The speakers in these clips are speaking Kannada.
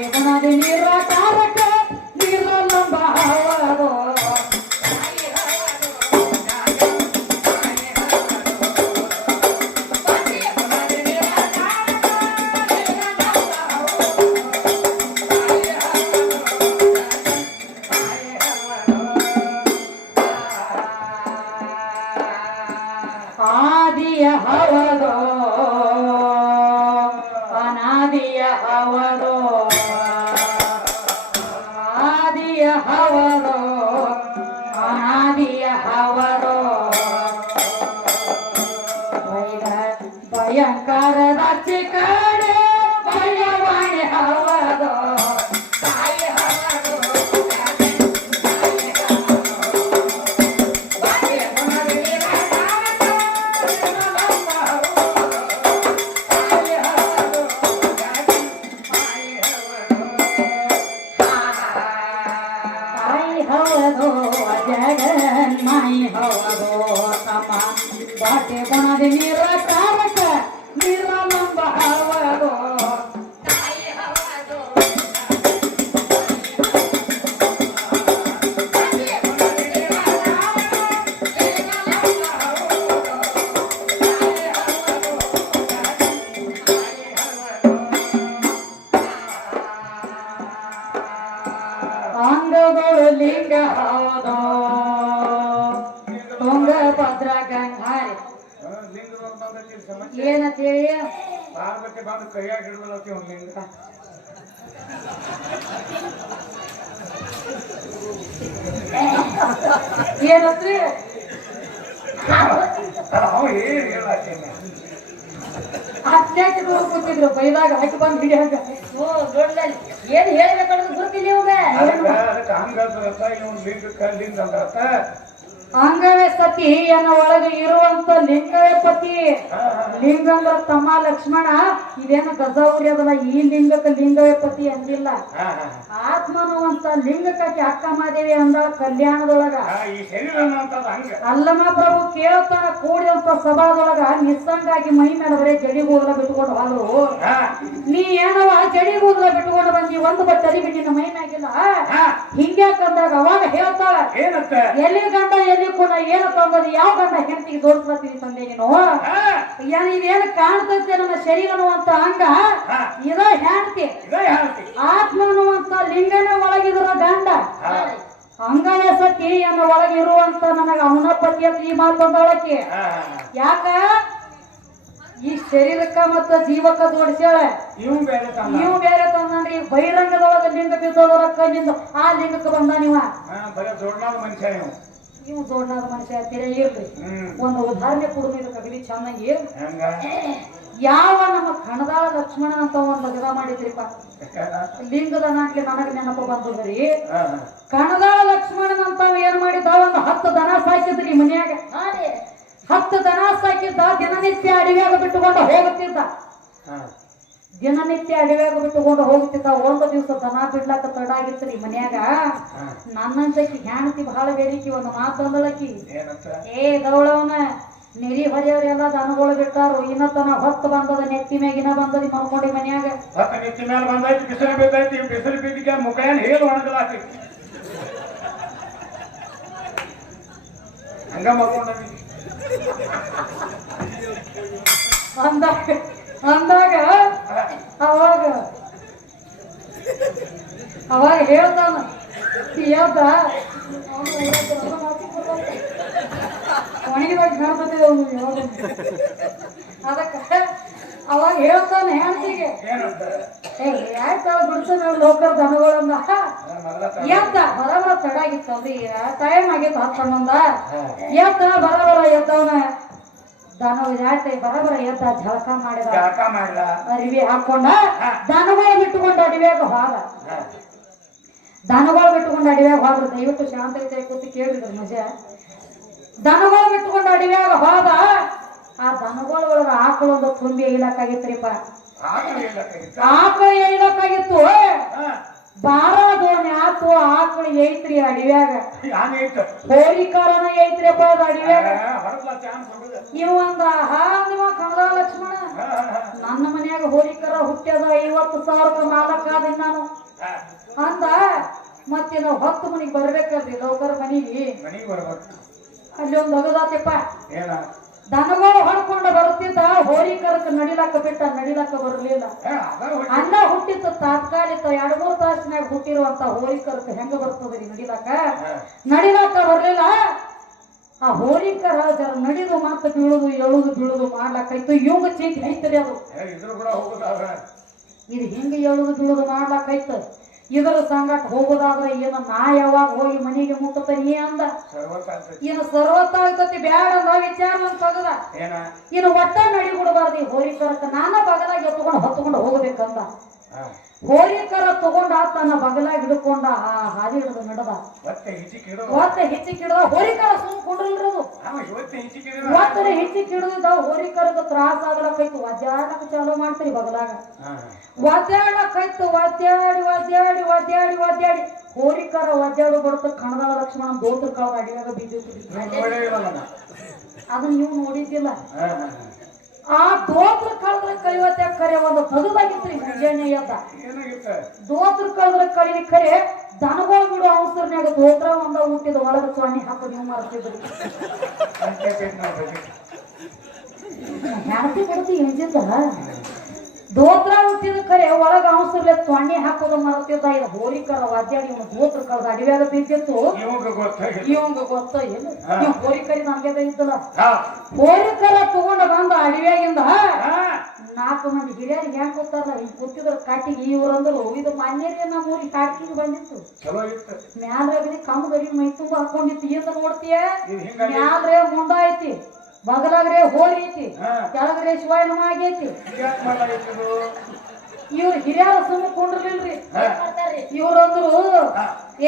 ಬಾಟೆ ಬುಣದಿ ನೀರ ಕಾರಕ ನೀರಲ್ಲೊಂಬ ಹವದು ಆದಿಯ ಹವದೋ ಅನಾದಿಯ ಹವದೋ ಆದಿಯ ಹವದೋ ಅನಾದಿಯ ಹವದೋ ಭಯಂಕರದ ಚಿಕಡೆ ಭಯವಾಣಿ ಹವದೋ ಬಾಟೆ ಬುಣದಿ ನೀರ ಕಾರಕ ನೀರಲ್ಲೊಂಬ ಹವದು ಅಂಗಗಳು ಲಿಂಗ ಹೌದು ತುಂಗಭದ್ರ ಗಂಗಾರಿ ಏನಂತೇಳಿ ಪಾರ್ವತಿ ಬಂದು ಕೈಯಾಗ ಹಿಡಿದಲತ್ತಿ ಒಂದು ಲಿಂಗ ಏನಂತ್ರಿ ಏನ್ ಹೇಳತ್ತೀನಿ ಹತ್ಯಾಕೆ ದೂರ ಕೂತಿದ್ರು ಬೈದಾಗ ಹಾಕಿ ಬಂದು ಹಿಡಿಯಾಗ ಏನ್ ಹೇಳ್ಬೇಕನ್ನೋದು ಗುರುತಿಲ್ಲ ಇವಾಗ ಅದಕ್ಕೆ ಹಂಗತ್ತ ಇವನ್ ಲಿಂಗ ಲಿಂಗ ಅಂದ್ರತ್ತ ಅಂಗವೇ ಸತಿ ಎನ್ನ ಒಳಗೆ ಇರುವಂತ ಲಿಂಗವೇ ಪತಿ ಲಿಂಗ ಅಂದ್ರ ತಮ್ಮ ಲಕ್ಷ್ಮಣ ಇದೇನು ಗಜೌರಿ ಅದಲ್ಲ ಈ ಲಿಂಗಕ್ಕೆ ಲಿಂಗವೇ ಪತಿ ಅಂದಿಲ್ಲ ಆತ್ಮನು ಅಂತ ಲಿಂಗಕ್ಕೆ ಅಕ್ಕ ಮಾದೇವಿ ಅಂದ ಕಲ್ಯಾಣದೊಳಗ ಅಲ್ಲಮ್ಮ ಪ್ರಭು ಕೇಳ್ತಾನ ಕೂಡಿದಂತ ಸಭಾದೊಳಗ ನಿಸ್ಸಂಗಾಗಿ ಮೈ ಮೇಲೆ ಬರೇ ಜಡಿ ಕೂದಲ ಬಿಟ್ಕೊಂಡು ಹೋದ್ರು ನೀ ಏನವ ಜಡಿ ಕೂದಲ ಬಿಟ್ಕೊಂಡು ಬಂದಿ ಒಂದು ಬಟ್ ತರಿ ಬಿಟ್ಟಿನ ಮೈ ಮ್ಯಾಗಿಲ್ಲ ಹಿಂಗ್ಯಾಕಂದಾಗ ಅವಾಗ ಹೇಳ್ತಾಳ ಎಲ್ಲಿ ಗಂಡ ಕೂಡ ಏನು ತಂದದು ಯಾವ ಗಂಡ ಹೆಂಡತಿಗೆ ತೋರಿಸ್ಲತ್ತೀನಿ ತಂದೆ ನೀನು ಇದೇನು ಕಾಣ್ತೈತೆ ನನ್ನ ಶರೀರ ಅನ್ನುವಂತ ಅಂಗ ಇದ ಹೆಂಡತಿ ಆತ್ಮ ಅನ್ನುವಂತ ಲಿಂಗನ ಒಳಗಿದ್ರ ಗಂಡ ಅಂಗನೇ ಸತಿ ಎನ್ನ ಒಳಗಿರುವಂತ ನನಗ ಅವನ ಪತಿ ಅಂತ ಈ ಮಾತಂದೊಳಕ್ಕೆ ಯಾಕ ಈ ಶರೀರಕ್ಕ ಮತ್ತ ಜೀವಕ್ಕ ಜೋಡಿಸ್ಯಾಳ ನೀವು ಬೇರೆ ತಂದ್ರಿ ಬಹಿರಂಗದೊಳಗ ಲಿಂಗ ಬಿದ್ದೋದರ ಕಲ್ಲಿಂದ ಆ ಲಿಂಗಕ್ಕೆ ಬಂದ ನೀವ ನೀವು ದೊಡ್ಡನಾದ ಮನುಷ್ಯ ಅಂತೀರ ಇರ್ಲಿ ಒಂದು ಉದಾಹರಣೆ ಕೊಡುದಿಲ್ಲ ಕಗಲಿ ಚೆನ್ನಾಗಿ ಯಾವ ನಮ್ಮ ಕಣದಾಳ ಲಕ್ಷ್ಮಣ ಅಂತ ಒಂದು ಲಗ್ನ ಮಾಡಿದ್ರಿಪ್ಪ ಲಿಂಗದ ನಾಟ್ಲಿ ನನಗೆ ನೆನಪು ಬಂದದ್ರಿ ಕಣದಾಳ ಲಕ್ಷ್ಮಣನ್ ಅಂತ ಏನ್ ಮಾಡಿದ ಒಂದು 10 ದನ ಸಾಕಿದ್ರಿ ಮನ್ಯಾಗ 10 ದನ ಸಾಕಿದ್ದ ದಿನನಿತ್ಯ ಅಡಿವ್ಯಾಗ ಬಿಟ್ಟುಕೊಂಡು ಹೋಗುತ್ತಿದ್ದ ದಿನನಿತ್ಯ ಅಡಿವ್ಯಾಗ ಬಿಟ್ಟುಕೊಂಡು ಹೋಗುತ್ತಿದ್ದ ಒಂದು ದಿವಸ ದನ ಬಿಡ್ಲಾಕ ತಡ ಆಗಿತ್ರಿ ಮನ್ಯಾಗ ನನ್ನಂತಕಿ ಹೆಣ್ತಿ ಬಹಳ ಬೇಡಿಕೆ ಒಂದು ಮಾತಂದಳಕಿ ಏ ದೌಳವನ ನಿರಿ ಹೊರೆಯವರೆಲ್ಲ ದನಗಳು ಬಿಟ್ಟಾರು ಇನ್ನ ತನ ಹೊತ್ತು ಬಂದದ ನೆತ್ತಿ ಮ್ಯಾಗಿನ ಬಂದದಿ ಮನ್ಕೊಂಡಿ ಮನ್ಯಾಗ ನೆತ್ತಿ ಮ್ಯಾಲ ಬಂದೈತಿ ಬಿಸಿಲು ಬಿದ್ದೈತಿ ಬಿಸಿಲು ಬಿದ್ದಿಗೆ ಮುಖ ಏನ್ ಹೇಳು ಒಣಗಲಾತಿ ಹಂಗ ಮಲ್ಕೊಂಡಿ ಅಂದಾಗ ಅವಾಗ ಹೇಳ್ತಾನ ಯಾವ್ದ ಒಣಗಿದಾಗ ಕಾಣ್ತದೆ ಅದಕ್ಕ ಅವಾಗ ಹೇಳ್ತಾನೆ ಹೆಣ್ತಿಗೆ ಯಾಕೆ ಬಿಡ್ತಾನೆ ಲೋಕರ್ ದನಗಳನ್ನ ಎದ್ದ ಬರಬರ ತಡಾಗಿತ್ತು ಅದು ಟೈಮ್ ಆಗಿತ್ತು 11 ಎದ್ದ ಬರಬರ ಎದ್ದವನ ದನ ಯಾಕೆ ಬರಬರ ಎದ್ದ ಜಳಕ ಮಾಡಿದ ಅರಿವಿ ಹಾಕೊಂಡ ದನಗಳು ಬಿಟ್ಟುಕೊಂಡು ಅಡಿವ್ಯಾಗ ಹೋದ ದನಗಳು ಬಿಟ್ಟುಕೊಂಡು ಅಡಿವ್ಯಾಗ ಹೋದ್ರು ದಯವಿಟ್ಟು ಶಾಂತತೆ ಕೂತು ಕೇಳಿದ್ರು ಮಜಾ ದನಗಳು ಬಿಟ್ಟುಕೊಂಡು ಅಡಿವ್ಯಾಗ ಹೋದ ಆ ದನಗಳ ಒಳಗ ಆಕಳೊಂದು ತುಂಬಿ ಇಳಕ್ಕಾಗಿತ್ರಿಪ್ಪ ಆಕಳ ಇಳಕ್ಕಾಗಿತ್ತು ಬಾರಾದೋನೆ ಆತು ಆಕಳು ಐತ್ರಿ ಅಡಿವ್ಯಾಗ ಹಂಗೈತ ಹೋರಿಕಾರನ ಐತ್ರಿಯಪ್ಪ ಅದು ಅಡಿವ್ಯಾಗ ಹೊರಗ್ಲ ಚಾನ್ಸ್ ಹೋಗುದ ಇವಂದ ನಿಮ್ಮ ಕಣದ ಲಕ್ಷ್ಮಣ ನನ್ನ ಮನ್ಯಾಗ ಹೋರಿಕರ ಹುಟ್ಟ್ಯದ 50,000 ಮಾಲಕ್ಕಾದ ನಾನು ಅಂದ ಮತ್ತೆ ನಾವು 10 ಮನಿಗೆ ಬರ್ಬೇಕಲ್ರಿ ಲೋಕರ ಮನಿಗೆ ಬರ್ಬೇಕು ಅಲ್ಲಿ ಒಂದು ಅಗದಾತಪ್ಪ ಏನ ದನಗಳು ಹೊಡ್ಕೊಂಡು ಬರುತ್ತಿದ್ದ ಹೋರಿಕರಕ್ಕೆ ನಡಿಲಾಕ ಬರಲಿಲ್ಲ ಅನ್ನ ಹುಟ್ಟಿತ್ತು ತಾತ್ಕಾಲಿಕ 2-3 ತಾಸಿನಾಗ ಹುಟ್ಟಿರುವಂತ ಹೋರಿಕರಕ್ಕೆ ಹೆಂಗ ಬರ್ತದ್ರಿ ನಡಿಲಾಕ ಬರ್ಲಿಲ್ಲ ಆ ಹೋರಿಕರ ಜರ ನಡಿದು ಮಾತ್ರ ಬೀಳುದು ಮಾಡ್ಲಾಕೈತು ಇವಂಗ ಚೀಟಿ ಐತರಿ ಅದು ಇದು ಹಿಂಗ ಬೀಳುದು ಮಾಡ್ಲಾಕೈತ ಇದರ ಸಂಗಟ ಹೋಗೋದಾದ್ರೆ ಏನು ನಾ ಯಾವಾಗ ಹೋಗಿ ಮನೆಗೆ ಮುಟ್ಟತನಿ ಅಂದ ಇನ್ನು ಸರ್ವತ್ತಾಗ್ತತಿ ಬ್ಯಾಡ ಅಂದ ವಿಚಾರ ತಗದ ಇನ್ನು ಒಟ್ಟ ನಡಿ ಬಿಡಬಾರ್ದು ಹೋರಿಕರಕ್ಕೆ ನಾನ ಬಗಲಾಗಿ ಹೊತ್ಕೊಂಡು ಹೋಗ್ಬೇಕಂದ ಹೋರಿಕರ ತಗೊಂಡ ತನ್ನ ಬಗಲಾಗಿ ಹಿಡ್ಕೊಂಡ ಆ ಹಾದಿ ಹಿಡಿದು ನಡೆದ ಒತ್ತೆ ಹಿಚ್ಚಿಕಿಡದ ಹೋರಿಕರ ಸುಮ್ ಕೊಂಡ್ರಲ್ರದು ಒತ್ತನೆ ಹಿಚ್ಚಿಕಿಡಿದ ಹೋರಿಕರದ ತ್ರಾಸ ಆಗ್ಲಕ್ಕೈತು ಒದ್ದಾಡಕ್ ಚಾಲೂ ಮಾಡ್ತೀರಿ ಬಗಲಾಗ ಒದ್ದಾಡಕ್ಕೈತು ಒದ್ದಾಡಿ ಹೋರಿಕರ ಒದ್ದಾಡು ಬಡ್ತ ಕಣದಾಳ ಲಕ್ಷ್ಮಣ ದೋತ್ರ ಕಾಳ ಅಡಿಯಾಗ ಬಿದ್ದಿತ್ತು ಅದನ್ನ ನೀವು ನೋಡಿದ್ದಿಲ್ಲ ಆ ದೋತ್ರ ಕಳೆದ್ರೆ ಕಲಿವತ್ತ ಕರೆ ಒಂದು ತಗದಾಗಿತ್ರಿ ಮುಂಜಾನೆ ಎದ್ದ ದೋತ್ರ ಕಳೆದ್ರೆ ಕಲಿ ಕರೆ ದನಗಳು ಬಿಡು ಅವಸರನ್ಯಾಗ ದೋತ್ರ ಒಂದ ಹುಟ್ಟಿದ ಒಳಗ ಸ್ವಾಮಿ ಹಾಕೋ ನೀವು ಮಾಡ್ತಿದ್ರಿ ಹೆಣತಿ ಕೊಡ್ತಿ ಎಂಜಿದ್ದ ದೋತ್ರ ಹುಟ್ಟಿದ ಕರೆ ಒಳಗ ಅವಸರ್ಲೆ ತೊಣ್ಣೆ ಹಾಕೋದು ಮರ್ತಿದ್ದ ಇದು ಹೋರಿಕರ ವಾದ್ಯಾಡಿ ಇವನು ದೋತ್ರ ಕಳೆದ ಅಡಿವ್ಯಾಗ ಬಿದ್ದಿತ್ತು ಇವಂಗ ಗೊತ್ತ ಏನು ನೀವು ಹೋರಿಕರಿ ನಮ್ಗೆ ಇದ್ದಲ್ಲ ಹೋರಿಕರ ತಗೊಂಡ ಬಂದ ಅಡಿವ್ಯಾಗಿಂದ 4 ಮಂದಿ ಹಿರಿಯರಿಗೆ ಹೆಂಗ್ ಗೊತ್ತಾರಲ್ಲ ಹಿಂಗ್ ಕೂತಿದ್ರ ಕಾಟಿಗೆ ಇವ್ರಂದ್ರು ಇದು ಮಾನ್ಯರಿಗೆ ನಮ್ಮ ಊರಿಗೆ ಕಾಟಿಗೆ ಬಂದಿತ್ತು ಮ್ಯಾಲ್ರೆ ಕಮ್ಮಗರಿ ಮೈ ತುಂಬ ಹಾಕೊಂಡಿತ್ತು ಏನು ನೋಡ್ತೀಯ ಮ್ಯಾಲ್ರೆ ಮುಂಡ ಐತಿ ಬಗಲಾಗ್ರೆ ಹೋರಿ ಐತಿ ಕೆಳಗ್ರೆ ಶಿವಾಯನಮ ಆಗೈತಿ ಇವ್ರು ಹಿರಿಯರ ಸುಮ್ಮ ಕೊಂಡ್ರಲಿಲ್ರಿ ಇವ್ರಂದ್ರು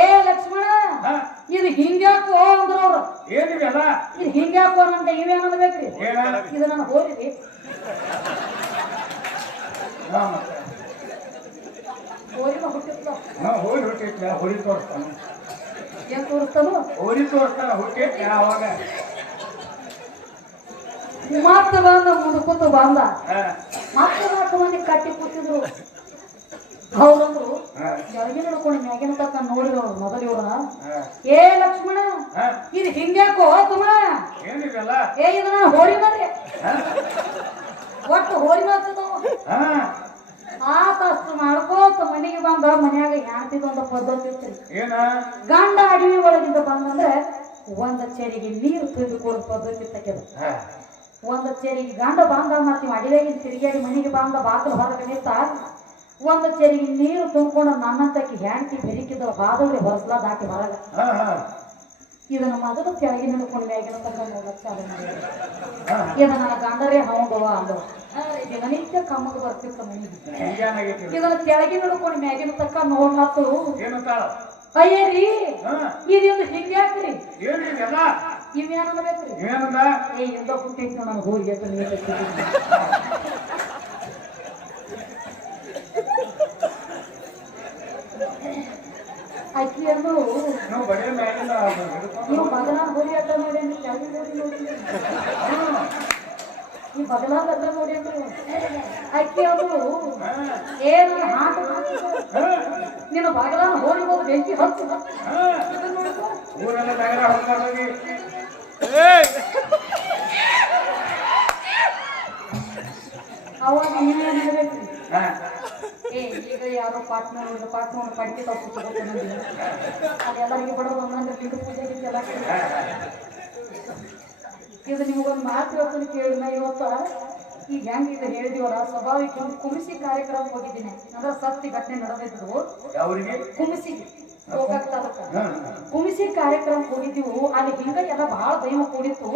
ಏ ಲಕ್ಷ್ಮಣ ಇದು ಹಿಂಗ್ಯಾಕೋ ಅಂದ್ರ ಅವ್ರು ಇದು ಹಿಂಗ್ಯಾಕೋ ಅಂತ ಇವೇನ್ ಅನ್ಬೇಕ್ರಿ ಇದು ನನ್ನ ಹೋರಿ ಹೋರಿನ ಹುಟ್ಟಿತ್ತ ಹೋರಿ ತೋರಿಸ್ತಾನ ಏನ್ ತೋರಿಸ್ತಾನು ಹೋರಿ ತೋರಿಸ್ತಾನ ಹುಟ್ಟಿ ಅವಾಗ ಮತ್ತ ಬಂದ ಮುದುಕುತ್ತು ಬಂದ ಮತ್ತೆ 4 ಮಂದಿ ಕಟ್ಟಿ ಕೂತಿದ್ರು ಅವ್ರಂದ್ರು ಕೆಳಗಿನ ಹಿಡ್ಕೊಂಡು ಮ್ಯಾಗಿನ ತಕ್ಕ ನೋಡಿದವ್ರು ಮೊದಲು ಇವ್ರ ಏ ಲಕ್ಷ್ಮಣ ಇದು ಹಿಂಗ್ಯಾಕೋ ತುಮ ಏ ಇದನ್ನ ಹೋರಿ ಮಾಡ್ರಿ ಒಟ್ಟು ಹೋರಿ ಮಾಡ್ತಿದ್ದವ ಆತಷ್ಟು ಮಾಡ್ಕೋತ ಮನೆಗೆ ಬಂದ ಮನ್ಯಾಗ ಹೆಣ್ತಿದೊಂದು ಪದ್ಧತಿ ಇರ್ತೀರಿ ಗಂಡ ಅಡವಿ ಒಳಗಿಂದ ಬಂದಂದ್ರೆ ಒಂದ ಚೆರಿಗೆ ನೀರು ತುಂಬಿಕೊಳ್ಳೋ ಪದ್ಧತಿ ತಗ್ಯದ ಒಂದು ಚೆರಿಗೆ ಗಂಡ ಬಾಂಧ ಮಾಡ್ತೀವಿ ಅಡಿಯಾಗಿನ ತಿರುಗಾಡಿ ಮನೆಗೆ ಬಾಂಧ ಬಾಕಲು ಹೊರಗೆ ನಿಂತ ಒಂದು ಚೆರಿಗೆ ನೀರು ತುಂಬಿಕೊಂಡು ನನ್ನಂತಕ್ಕೆ ಹೆಂಡತಿ ಬೆರಿಕಿದ್ರು ಬಾದವ್ರಿ ಹೊರಸ್ಲಾ ದಾಟಿ ಹೊರಗ ಇದನ್ನ ಮೊದಲು ಕೆಳಗಿನ ಹಿಡ್ಕೊಂಡು ಮ್ಯಾಗಿನ ತಗೊಂಡು ಹೋಗಕ್ಕೆ ಚಾಲು ಮಾಡಿ ಇದನ್ನ ಗಂಡರೇ ಹೌದವ ಅಂದವ ದಿನನಿತ್ಯ ಕಮ್ಮಗ ಬರ್ತಿತ್ತು ಮನೆಗೆ ಇದನ್ನ ಕೆಳಗಿನ ಹಿಡ್ಕೊಂಡು ಮ್ಯಾಗಿನ ತಕ್ಕ ನೋಡ್ಲತ್ತು ಅಯ್ಯರಿ ಇದೊಂದು ಹಿಂಗ್ಯಾಕ್ರಿ ಇವೇನಬೇಕ್ರಿ ಏ ಎಂದ ಹುಟ್ಟಿತ್ತು ನಾನು ಹೋಗಿ ಅಕ್ಕಿ ಅಂದ್ರು ನೀವು ಬದಲಾದ ಹೋಗಿ ಅಡ್ಡ ನೋಡಿ ಈ ಬದಲಾದ ಅಡ್ಡ ನೋಡಿ ಅಕ್ಕಿ ಅಂದ್ರು ಏನು ಹಾಕಿ ನಿನ್ನ ಬಗಲಾನ ಹೋಗ್ಬೋದು ಬೆಂಕಿ ಹಚ್ಚು ಅವಾಗ ನೀವೇನ್ ಹೇಳ್ಬೇಕ್ರಿ ಏ ಈಗ ಯಾರೋ ಪಾಟ್ನರ್ ಪಡ್ಕೆ ತಗೊಂಡು ಅದೆಲ್ಲರಿಗೆ ಬಡೋದು ಅಂದ್ರೆ ಲಿಂಗ ಪೂಜೆಗೆ ಎಲ್ಲ ಇದು ನಿಮಗೊಂದು ಮಾತು ಹೇಳ್ತಾನೆ ಕೇಳಿ ನಾ ಇವತ್ತ ಈಗ ಹೆಂಗ ಇದು ಹೇಳಿದಿವಲ್ಲ ಸ್ವಾಭಾವಿಕ ಒಂದು ಕುಮಿಸಿ ಕಾರ್ಯಕ್ರಮ ಹೋಗಿದ್ದೀನಿ ಅಂದ್ರೆ ಸತ್ತಿ ಘಟನೆ ನಡೆದಿದ್ರು ಕುಮಿಸಿಗೆ ಕುಮಿಸಿ ಕಾರ್ಯಕ್ರಮ ಹೋಗಿದ್ದೀವು ಅಲ್ಲಿ ಹಿಂಗ ಎಲ್ಲ ಬಹಳ ದೈವ ಕೂಡಿತ್ತು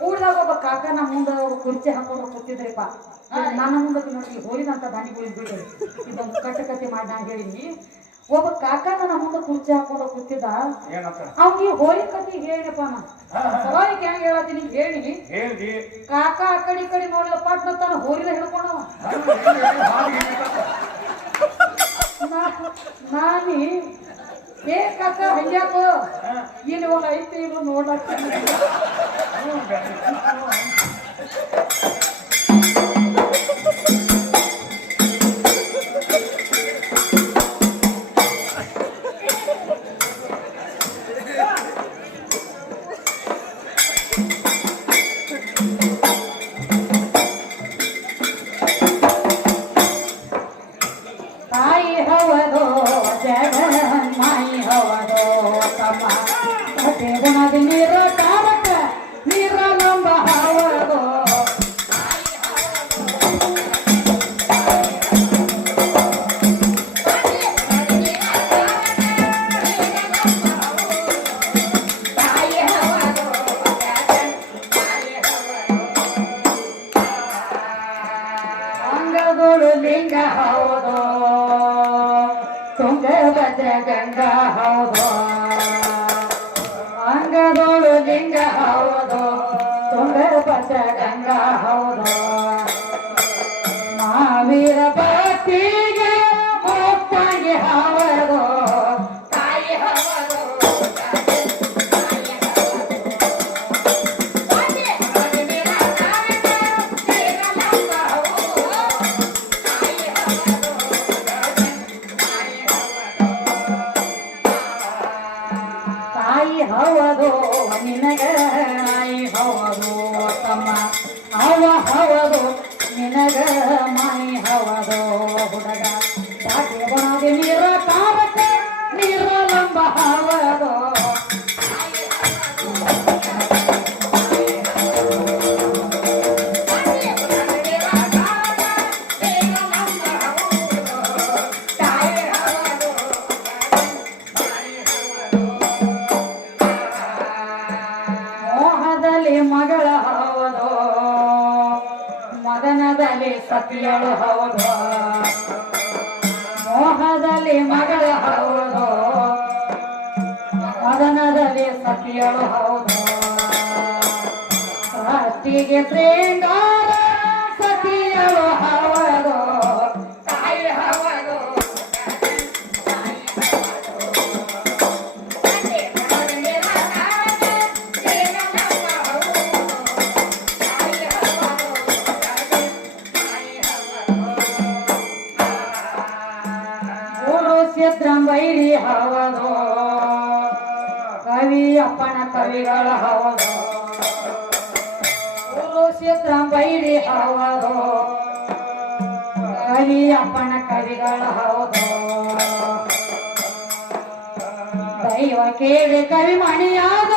ಕೂಡಿದಾಗ ಒಬ್ಬ ಕಾಕ ನಮ್ಮ ಮುಂದೆ ಕುರ್ಚಿ ಹಾಕೊಂಡು ಕೂತಿದ್ರಿಪ್ಪ ನನ್ನ ಮುಂದೆ ನೋಡಿ ಹೋಲಿದಂತ ದಾನಿಗಳು ಬಿಡಿ ಇದೊಂದು ಕಟ್ಟಕತೆ ಮಾಡಿ ನಾನು ಹೇಳಿನಿ ಒಬ್ಬ ಕಾಕ ನನ್ನ ಮುಂದೆ ಕುರ್ಚಿ ಹಾಕೊಂಡು ಕೂತಿದ್ದ ಅವ್ನಿಗೆ ಹೋಲಿ ಕತೆ ಹೇಳಿದಪ್ಪ ನಾನು ಸ್ವಾಭಾವಿಕ ಹೆಂಗ್ ಹೇಳತ್ತೀನಿ ಹೇಳಿ ಕಾಕ ಆ ಕಡೆ ನೋಡಿದ ಪಾಟ್ನ ತಾನ ಹೋಲಿನ ಹಿಡ್ಕೊಂಡವ ನಾನಿ ಏ ಕಾಕ ಹಂಗ್ಯಾಕೋ ಇಲ್ಲಿ ಒಂದು ಐತಿ ಇದು ನೋಡ್ಲಕ್ಕ ತಾಯಿ ಹವದೋ ಜಗನ್ಮಾಯಿ ಹವದೋ ತಮ್ಮ ಗುಣದ ನೀರ ಕಾರಕ ನೀರ ಲಂಬ ಹವದೋ ಅಂಗದೋಳು ಲಿಂಗ ಹೌದು ತುಂಗಭದ್ರ ಗಂಗಾ ಹೌದು ಅಂಗದೋಳು ಲಿಂಗ ಹೌದು ತುಂಗಭದ್ರ ಗಂಗಾ ಹೌದು ಮಾವೀರ ಭಕ್ತಿಗೆ ಮುಕ್ತಾಗಿ ಹೌದು ತಾಯಿ ಹೌದು ತಾಯಿ ಹವದು ನಿನಗ ನಾಯಿ ಹವದು ತಮ್ಮ ಅವ ಹವದು ನಿನಗ ಮಾಯಿ ಹವದು ಹುಡುಗ ದಾಟಿ ಬಣದಿ ನೀರ ಕಾರಕ ನೀರ ಲಂಬ ಹವದು ಮೋಹದಲ್ಲಿ ಮಗಳ ಹೌದು ಮದನದಲ್ಲಿ ಸತಿಯಳು ಹೌದು ಮೋಹದಲ್ಲಿ ಮಗಳ ಹೌದು ಮದನದಲ್ಲಿ ಸತಿಯಳು ಹೌದು ರಾಷ್ಟ್ರಿಗೆ ಶೃಂಗಾರ ಸತಿಯಳು ಹೌದು ತಾಯಿ ಹೌದು ಸಿದ್ರಂಬೈರಿ ಹವದು ಕವಿ ಅಪ್ಪನ ಕವಿಗಳ ಹವದು ಸಿದ್ರಂಬೈರಿ ಹವದು ಕವಿ ಅಪ್ಪನ ಕವಿಗಳ ಹವದು ದೈವ ಕೇಳಿ ಕವಿ ಮಣಿಯಾದ